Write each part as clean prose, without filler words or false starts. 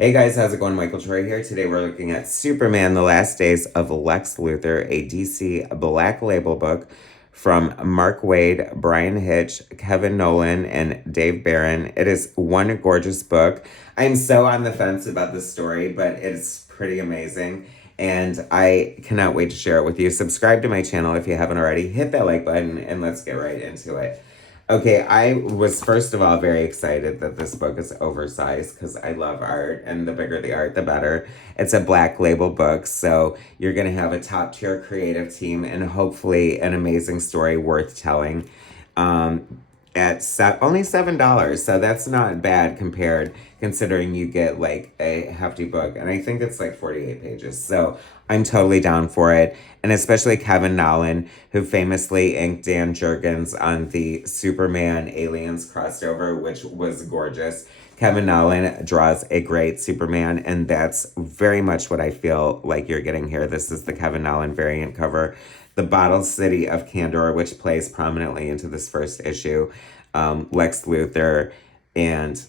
Hey guys, how's it going? Michael Troy here. Today we're looking at Superman, The Last Days of Lex Luthor, a DC Black Label book from Mark Waid, Bryan Hitch, Kevin Nowlan, and Dave Barron. It is one gorgeous book. I'm so on the fence about this story, but it's pretty amazing. And I cannot wait to share it with you. Subscribe to my channel if you haven't already. Hit that like button and let's get right into it. Okay, I was first of all very excited that this book is oversized because I love art, and the bigger the art, the better. It's a black label book, so you're going to have a top tier creative team and hopefully an amazing story worth telling. At only $7, so that's not bad compared considering you get like a hefty book, and I think it's like 48 pages. So I'm totally down for it, and especially Kevin Nowlan, who famously inked Dan Jurgens on the Superman Aliens crossover, which was gorgeous. Kevin Nowlan draws a great Superman, and that's very much what I feel like you're getting here. This is the Kevin Nowlan variant cover. The Bottle City of Candor, which plays prominently into this first issue. Lex Luthor and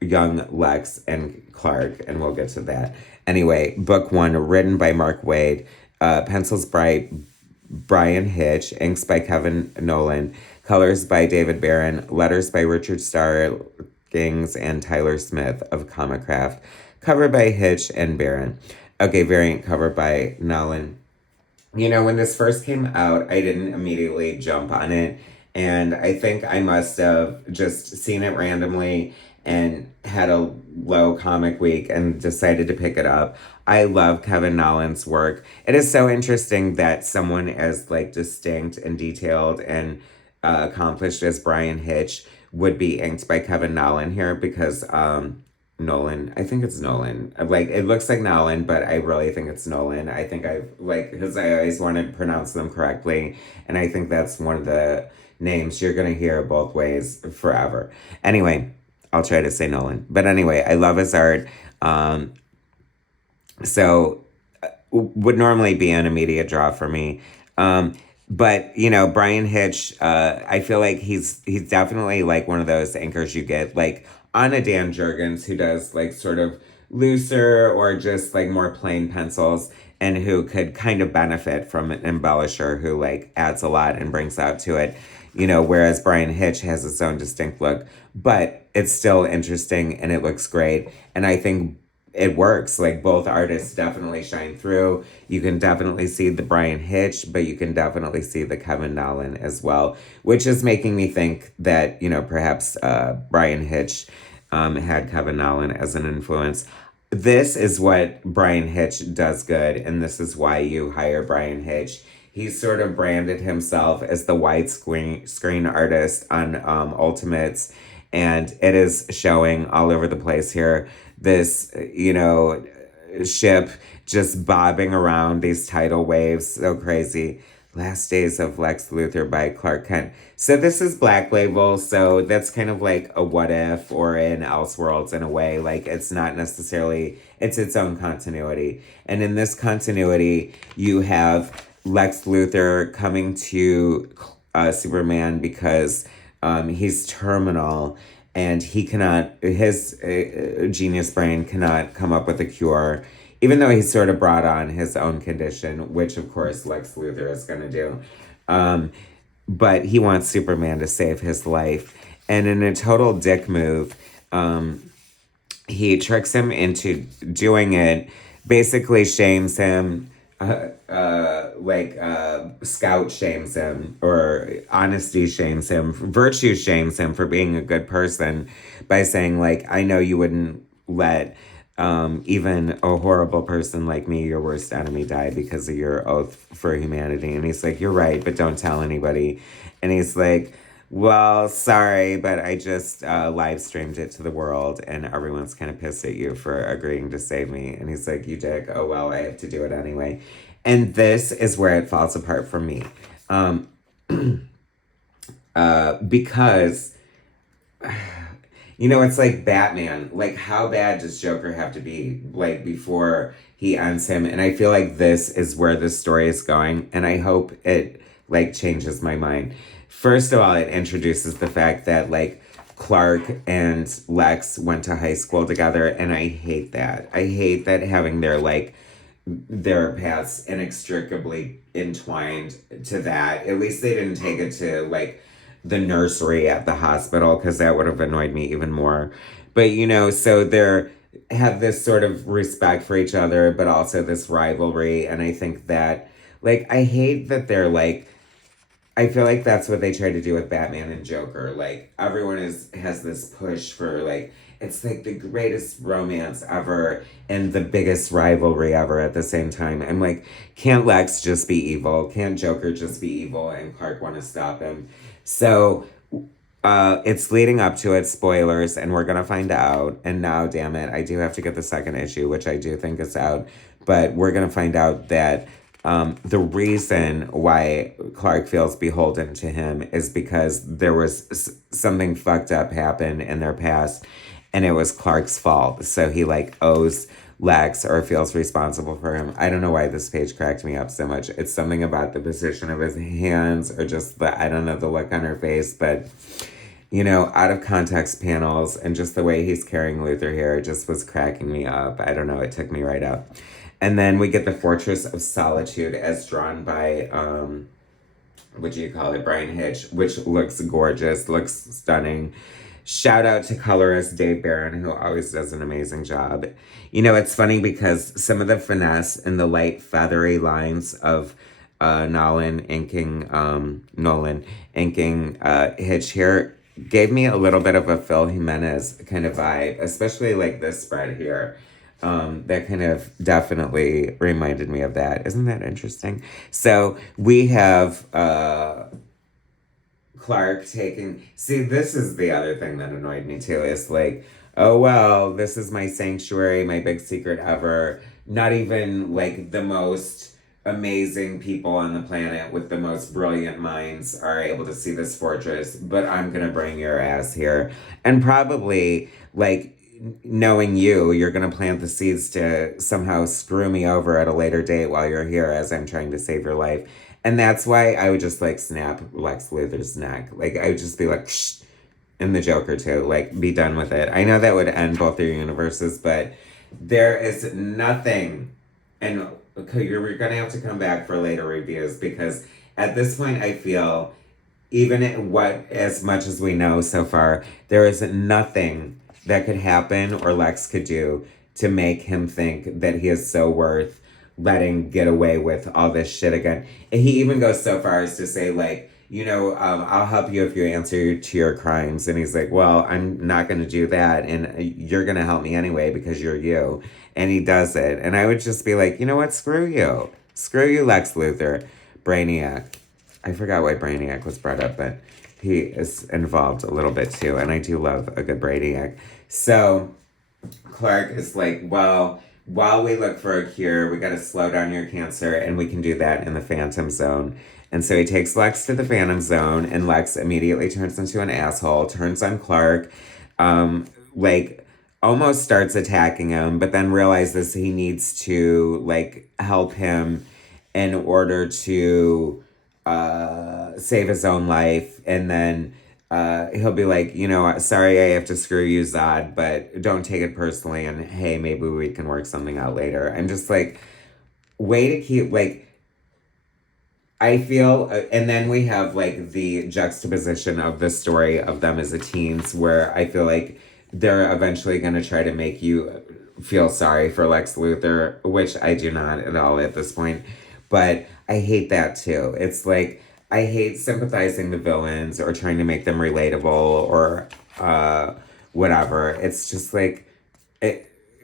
young Lex and Clark, and we'll get to that. Anyway, book one, written by Mark Waid, pencils by Bryan Hitch, inks by Kevin Nowlan, colors by David Barron, letters by Richard Starkings and Tyler Smith of Comicraft, cover by Hitch and Barron. Okay, variant cover by Nowlan. You know, when this first came out, I didn't immediately jump on it. And I think I must have just seen it randomly and had a low comic week and decided to pick it up. I love Kevin Nowlan's work. It is so interesting that someone as like distinct and detailed and accomplished as Bryan Hitch would be inked by Kevin Nowlan here because Nolan. I think it's Nolan. Like, it looks like Nowlan, but I really think it's Nolan. I think because I always want to pronounce them correctly. And I think that's one of the names you're going to hear both ways forever. Anyway, I'll try to say Nolan. But anyway, I love his art. So would normally be an immediate draw for me. But you know, Bryan Hitch, I feel like he's definitely like one of those anchors you get like on a Dan Jurgens, who does like sort of looser or just like more plain pencils, and who could kind of benefit from an embellisher who like adds a lot and brings out to it. You know, whereas Bryan Hitch has its own distinct look, but it's still interesting and it looks great. And I think it works. Like, both artists definitely shine through. You can definitely see the Bryan Hitch, but you can definitely see the Kevin Nowlan as well, which is making me think that, you know, perhaps Bryan Hitch had Kevin Nowlan as an influence. This is what Bryan Hitch does good, and this is why you hire Bryan Hitch. He's sort of branded himself as the widescreen artist on Ultimates, and it is showing all over the place here. This, you know, ship just bobbing around these tidal waves, so crazy. Last Days of Lex Luthor by Clark Kent. So this is Black Label, so that's kind of like a What If or an Elseworlds in a way. Like, it's not necessarily, it's its own continuity. And in this continuity, you have Lex Luthor coming to Superman because he's terminal and he cannot, his genius brain cannot come up with a cure, even though he's sort of brought on his own condition, which of course Lex Luthor is going to do. But he wants Superman to save his life. And in a total dick move, he tricks him into doing it, basically shames him, scout shames him, or honesty shames him, virtue shames him for being a good person by saying, like, I know you wouldn't let even a horrible person like me, your worst enemy, die because of your oath for humanity. And he's like, you're right, but don't tell anybody. And he's like, well, sorry, but I just live streamed it to the world and everyone's kind of pissed at you for agreeing to save me. And he's like, you dick. Oh, well, I have to do it anyway. And this is where it falls apart for me. Because, you know, it's like Batman. Like, how bad does Joker have to be, like, before he ends him? And I feel like this is where this story is going. And I hope it, like, changes my mind. First of all, it introduces the fact that, like, Clark and Lex went to high school together, and I hate that. I hate that having their paths inextricably entwined to that. At least they didn't take it to like the nursery at the hospital, because that would have annoyed me even more. But so they're have this sort of respect for each other, but also this rivalry. And I think that, like, I hate that they're like, I feel like that's what they try to do with Batman and Joker. Like, everyone has this push for, like, it's like the greatest romance ever and the biggest rivalry ever at the same time. I'm like, can't Lex just be evil? Can't Joker just be evil and Clark want to stop him? So it's leading up to it, spoilers, and we're gonna find out. And now, damn it, I do have to get the second issue, which I do think is out. But we're gonna find out that the reason why Clark feels beholden to him is because there was something fucked up happen in their past, and it was Clark's fault. So he like owes Lex or feels responsible for him. I don't know why this page cracked me up so much. It's something about the position of his hands or just I don't know, the look on her face, but out of context panels and just the way he's carrying Luthor here just was cracking me up. I don't know, it took me right up. And then we get the Fortress of Solitude as drawn by, what do you call it, Bryan Hitch, which looks gorgeous, looks stunning. Shout out to colorist Dave Barron, who always does an amazing job. It's funny because some of the finesse and the light feathery lines of Nowlan inking Hitch here gave me a little bit of a Phil Jimenez kind of vibe, especially like this spread here. That kind of definitely reminded me of that. Isn't that interesting? So we have Clark taking... See, this is the other thing that annoyed me too, is like, oh, well, this is my sanctuary, my big secret ever. Not even like the most amazing people on the planet with the most brilliant minds are able to see this fortress, but I'm gonna bring your ass here. And probably, like, knowing you're gonna plant the seeds to somehow screw me over at a later date while you're here as I'm trying to save your life. And that's why I would just, like, snap Lex Luthor's neck. Like, I would just be like, shh, and the Joker, too. Like, be done with it. I know that would end both their universes, but there is nothing, and you're gonna have to come back for later reviews, because at this point I feel, even as much as we know so far, there is nothing that could happen or Lex could do to make him think that he is so worth letting get away with all this shit again. And he even goes so far as to say, like, I'll help you if you answer to your crimes. And he's like, well, I'm not going to do that. And you're going to help me anyway because you're you. And he does it. And I would just be like, you know what? Screw you. Screw you, Lex Luthor. Brainiac. I forgot why Brainiac was brought up, but he is involved a little bit too. And I do love a good Brainiac. So Clark is like, well, while we look for a cure, we got to slow down your cancer, and we can do that in the Phantom Zone. And so he takes Lex to the Phantom Zone, and Lex immediately turns into an asshole, turns on Clark, like, almost starts attacking him, but then realizes he needs to, like, help him in order to save his own life. And then he'll be like, sorry I have to screw you, Zod, but don't take it personally, and hey, maybe we can work something out later. I'm just like, way to keep, like, I feel, and then we have, like, the juxtaposition of the story of them as a teens, where I feel like they're eventually going to try to make you feel sorry for Lex Luthor, which I do not at all at this point. But I hate that too. It's like, I hate sympathizing the villains or trying to make them relatable or whatever. It's just like,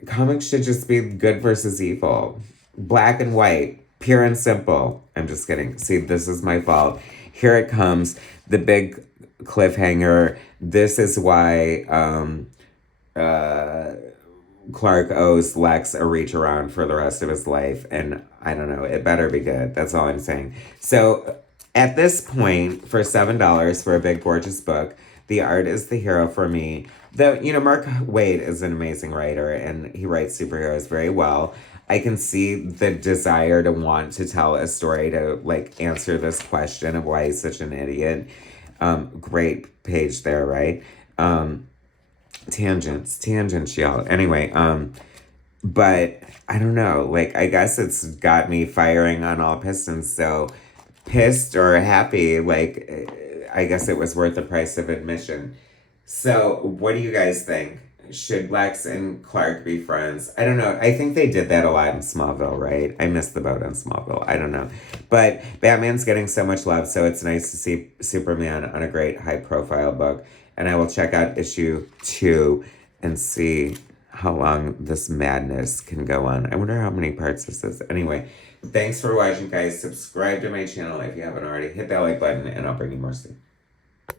comics should just be good versus evil. Black and white. Pure and simple. I'm just kidding. See, this is my fault. Here it comes. The big cliffhanger. This is why Clark owes Lex a reach around for the rest of his life. And I don't know. It better be good. That's all I'm saying. So at this point, for $7 for a big, gorgeous book, the art is the hero for me. Mark Waid is an amazing writer, and he writes superheroes very well. I can see the desire to want to tell a story to, like, answer this question of why he's such an idiot. Great page there, right? Tangents, y'all. Anyway, but I don't know. Like, I guess it's got me firing on all pistons. So pissed or happy, like, I guess it was worth the price of admission. So, what do you guys think? Should Lex and Clark be friends? I don't know. I think they did that a lot in Smallville, right? I missed the boat on Smallville. I don't know. But Batman's getting so much love, so it's nice to see Superman on a great high profile book. And I will check out issue 2 and see how long this madness can go on. I wonder how many parts this is. Anyway, thanks for watching, guys. Subscribe to my channel if you haven't already. Hit that like button, and I'll bring you more soon.